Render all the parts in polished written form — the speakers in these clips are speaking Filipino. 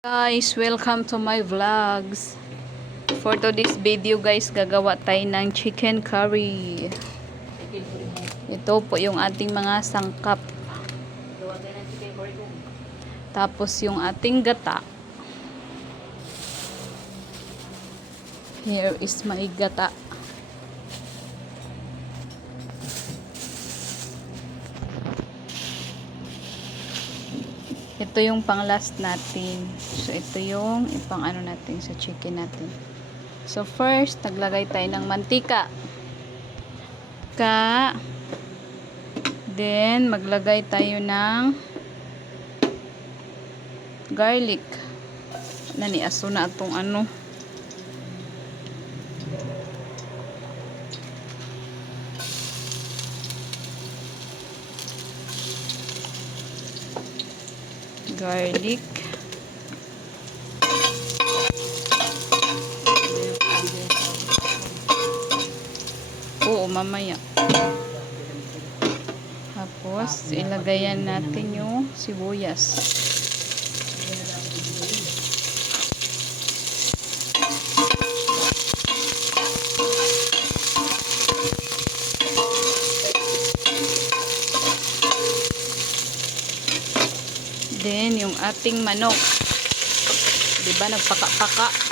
Guys, welcome to my vlogs. For today's video guys, gagawa tayo ng chicken curry. Ito po yung ating mga sangkap. Tapos yung ating gata. Here is my gata. Ito yung pang last natin. So ito yung ipang ano natin sa chicken natin. So first, naglagay tayo ng mantika. Then maglagay tayo ng garlic. Naniaso na atong ano. Garlic. Oo, mamaya. Tapos, ilagayan natin yung sibuyas. Then, yung ating manok. Diba, nagpaka-paka.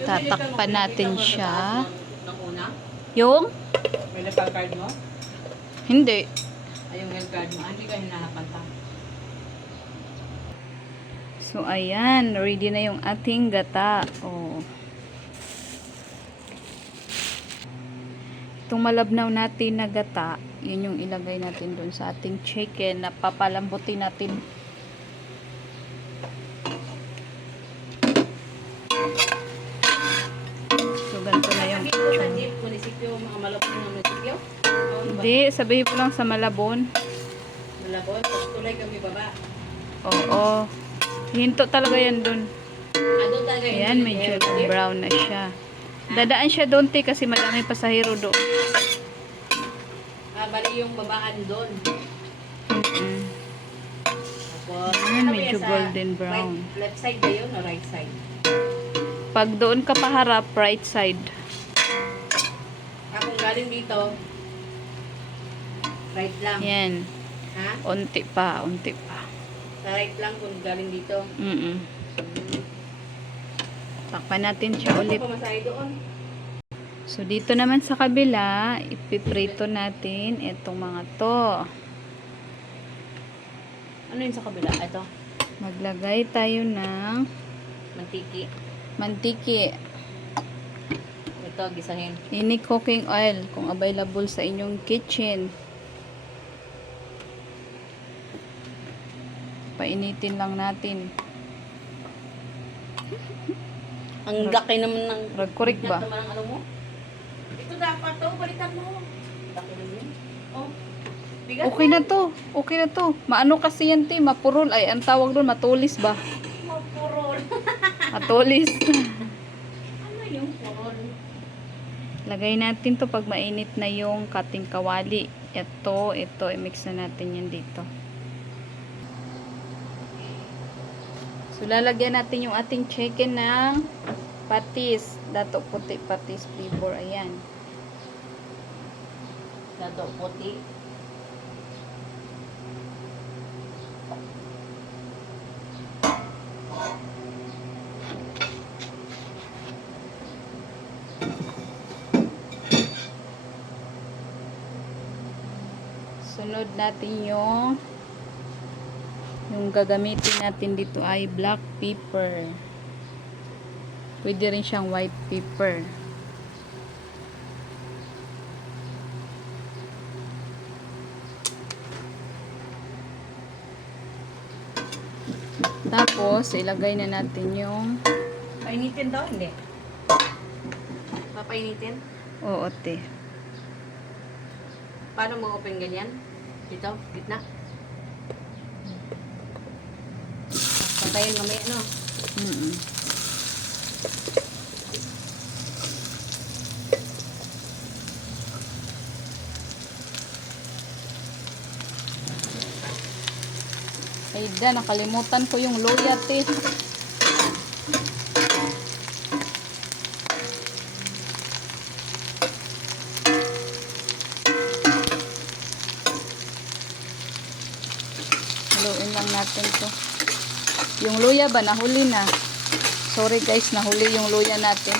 Tatakpan natin siya. Yung? May local card mo? Hindi. Ay, yung health card mo. Hindi ka hinahapan pa. So, ayan. Ready na yung ating gata. Oh. Itong malabnaw natin na gata, yun yung ilagay natin dun sa ating chicken na papalambutin natin. So, ganito na yung Munisipyo, mga malapit ng munisipyo? Hindi, sabihin ko lang sa Malabon. Malabon? Tapos tulay kami baba. Oo. Hinto talaga yan dun. Doon talaga yung Ayan, medyo brown na siya. Dadaan siya doon, te, kasi madami pasahero doon. Bali yung babaan doon. Tapos, Ayan, ba medyo yan sa golden brown. Left side ba yun o right side? Pag doon ka paharap, right side. Kung galing dito, right lang. Yan. Ha? Unti pa, unti pa. Sa right lang kung galing dito. Takpan natin siya ulit. Ano pamasahe doon? So, dito naman sa kabila, ipiprito natin itong mga to. Ano yun sa kabila? Ito? Maglagay tayo ng Mantiki. mantiki. Ito, gisahin. Ini cooking oil kung available sa inyong kitchen. Painitin lang natin. Ang laki naman ng... Ragkurik ba? Naman ang ano mo? Ito dapat to, balikan mo. Laki naman. Oh. Bigat Okay na to. Okay na to. Maano kasi yan, te? Mapurol. Ay, ang tawag doon, matulis ba? Mapurol. Matulis. Ano yung purol? Lagay natin to pag mainit na yung kating kawali. Ito, i-mix na natin yan dito. So, lalagyan natin yung ating chicken ng patis. Dato puti patis flavor. Ayan. Dato puti. Sunod natin yung gagamitin natin dito ay black pepper. Pwede rin siyang white pepper. Tapos, ilagay na natin yung Painitin daw, hindi? Papainitin? oote. Paano mo open ganyan? Dito? Gitna? Patayin mamaya, no? Mm-mm. Aida, nakalimutan ko yung luya, te. Haluin lang natin to. Yung luya ba, nahuli na. Sorry guys, nahuli yung luya natin.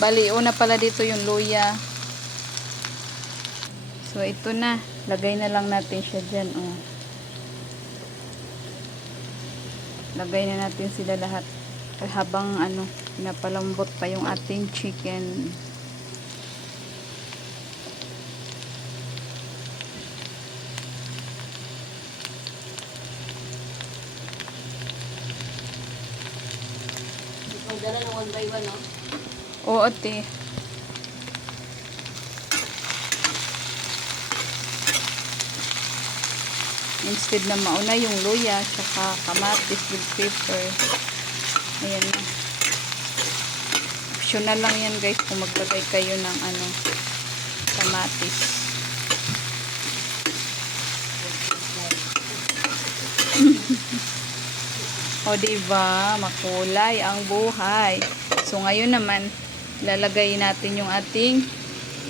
Bali, una pala dito yung luya. So, ito na. Lagay na lang natin siya dyan, oh. Lagay na natin sila lahat. Habang, pinapalambot pa yung ating chicken. Magdala ng 1 by 1, no? Oo, te. Instead na mauna yung luya, saka kamatis with pepper. Ayan na. Optional lang yan guys kung maglagay kayo ng kamatis. O diba, makulay ang buhay. So ngayon naman, lalagay natin yung ating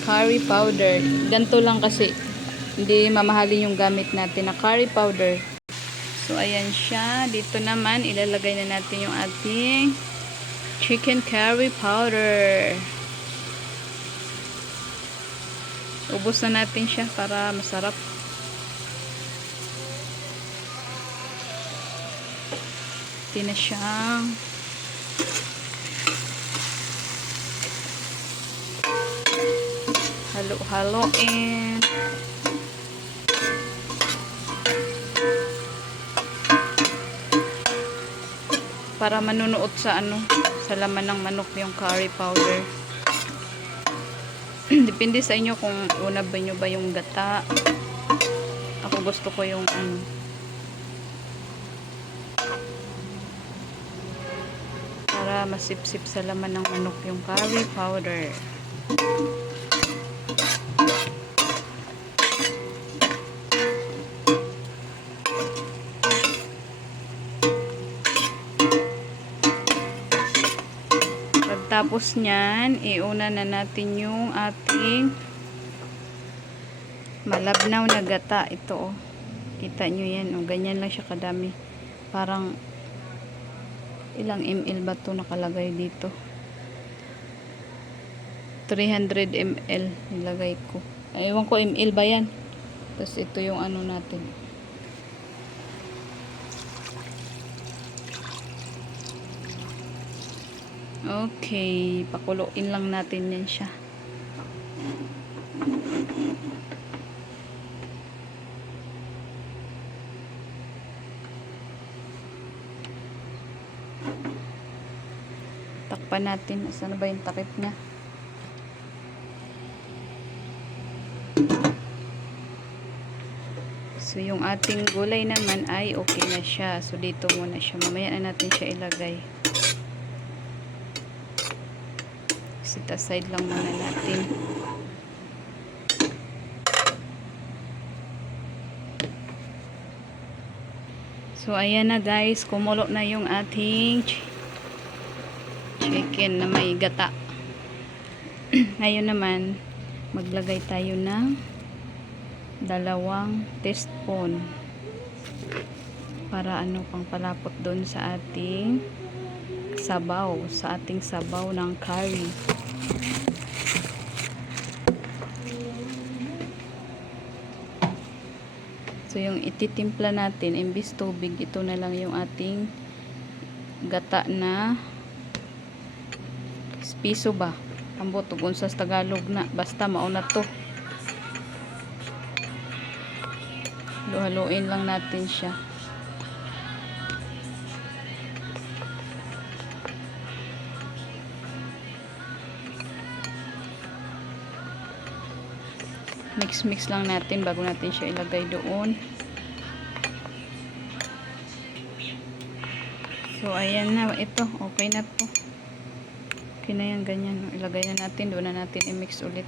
curry powder. Ganito lang kasi hindi mamahalin yung gamit natin na curry powder. So ayan siya. Dito naman ilalagay na natin yung ating chicken curry powder. Ubos na natin siya para masarap. Ito na siyang halo-haloin. Para manunuot sa sa laman ng manok yung curry powder. Depende sa inyo kung una ba nyo ba yung gata. Ako gusto ko yung para masipsip sa laman ng manok yung curry powder. Pagtapos nyan, iuna na natin yung ating malabnaw na gata. Ito, oh. Kita nyo yan, oh. Ganyan lang siya kadami. Parang ilang ml ba ito nakalagay dito? 300 ml nilagay ko. Ewan ko ml ba yan. Tapos ito yung natin. Okay, pakuluin lang natin yan siya. Takpan natin. Saan ba yung takip niya? So, yung ating gulay naman ay okay na siya. So, dito muna siya. Mamaya na natin siya ilagay. Set aside lang muna natin. So, ayan na guys. Kumulo na yung ating chicken na may gata. Ngayon naman, maglagay tayo ng 2 teaspoon para pang palapot doon sa ating sabaw, ng curry. So yung ititimpla natin imbis tubig, ito na lang yung ating gata na piso ba ambot tugon sa Tagalog na, basta mauna to. Haluin lang natin siya. mix lang natin bago natin siya ilagay doon. So, ayan na. Ito, okay na to. Okay na yan, ganyan. Ilagay na natin. Doon na natin i-mix ulit.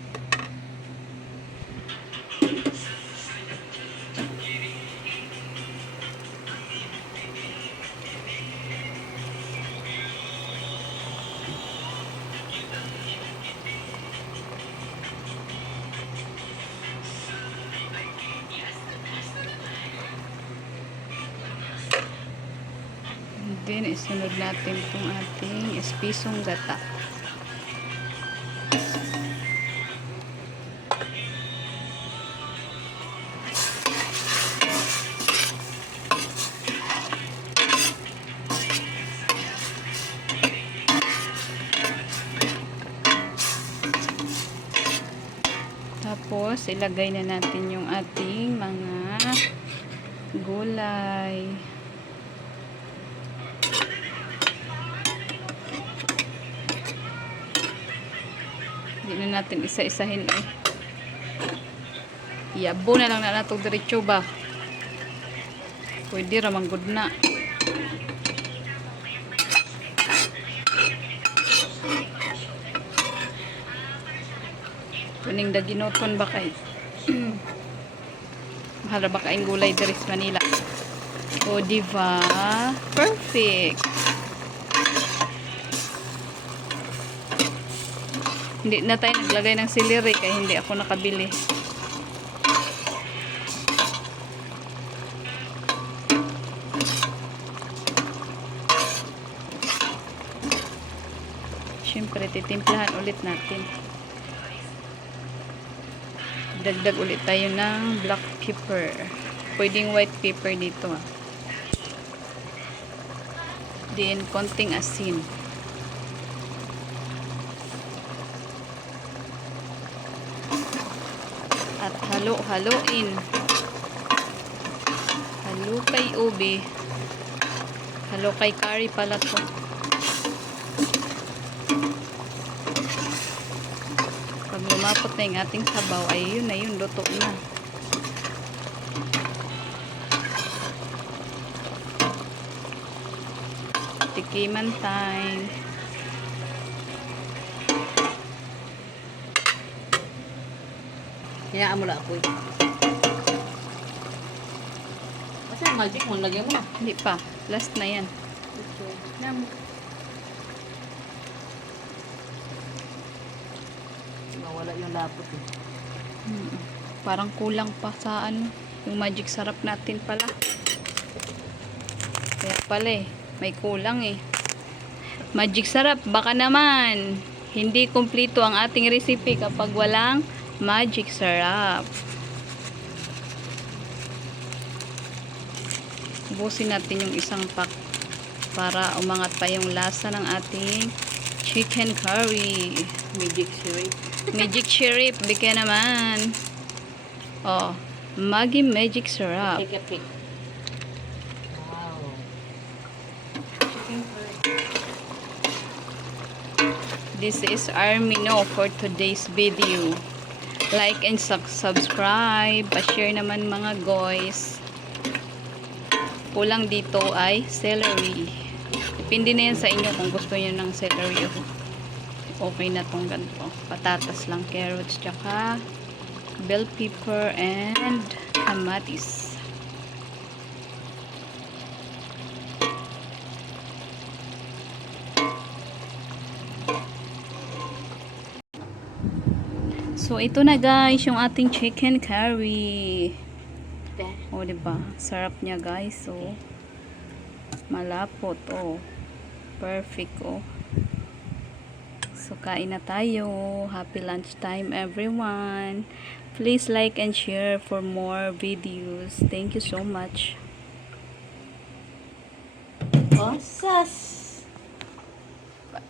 Then, isunod natin itong ating espisong gata. Tapos, ilagay na natin yung ating mga gulay. Hindi na natin isa-isahin eh. Iyabo na lang na natong diretso ba. Pwede ramang good na. Kuning daginoton ba kay? Mahal ba kaing gulay diri sa Manila? O diba? Perfect. Hindi na tayo naglagay ng celery kaya hindi ako nakabili. Siyempre, titimplahan ulit natin. Dagdag ulit tayo ng black pepper. Pwedeng white pepper dito ah. Then, konting asin. At halo-haloin. Halo kay ube. Halo kay curry pala to. Pag lumapot na yung ating sabaw, ay yun na yun, luto na. Tikiman time. Hinaan mo lang ako eh. Kasi ang magic mo, lagyan mo na. Hindi pa. Last na yan. Mawala yung lapot eh. Parang kulang pa sa ano, yung magic sarap natin pala. Kaya pala eh, may kulang eh. Magic sarap, baka naman hindi kumpleto ang ating recipe kapag walang magic sarap. Ubusin natin yung isang pack para umangat pa yung lasa ng ating chicken curry. Magic syrup. Magic syrup, bigyan naman. Oh, Maggi magic syrup. Take a pic. Wow. Chicken curry. This is our menu for today's video. Like and subscribe. Pa-share naman mga guys. Kulang dito ay celery. Depende na yan sa inyo kung gusto niyo ng celery. Okay na tong ganito. Patatas lang, carrots, tsaka bell pepper and kamatis. So, ito na guys, yung ating chicken curry. O, diba? Sarap niya guys. So, malapot. Oh, perfect. Oh. So, kain na tayo. Happy lunchtime everyone. Please like and share for more videos. Thank you so much. Oh, sas.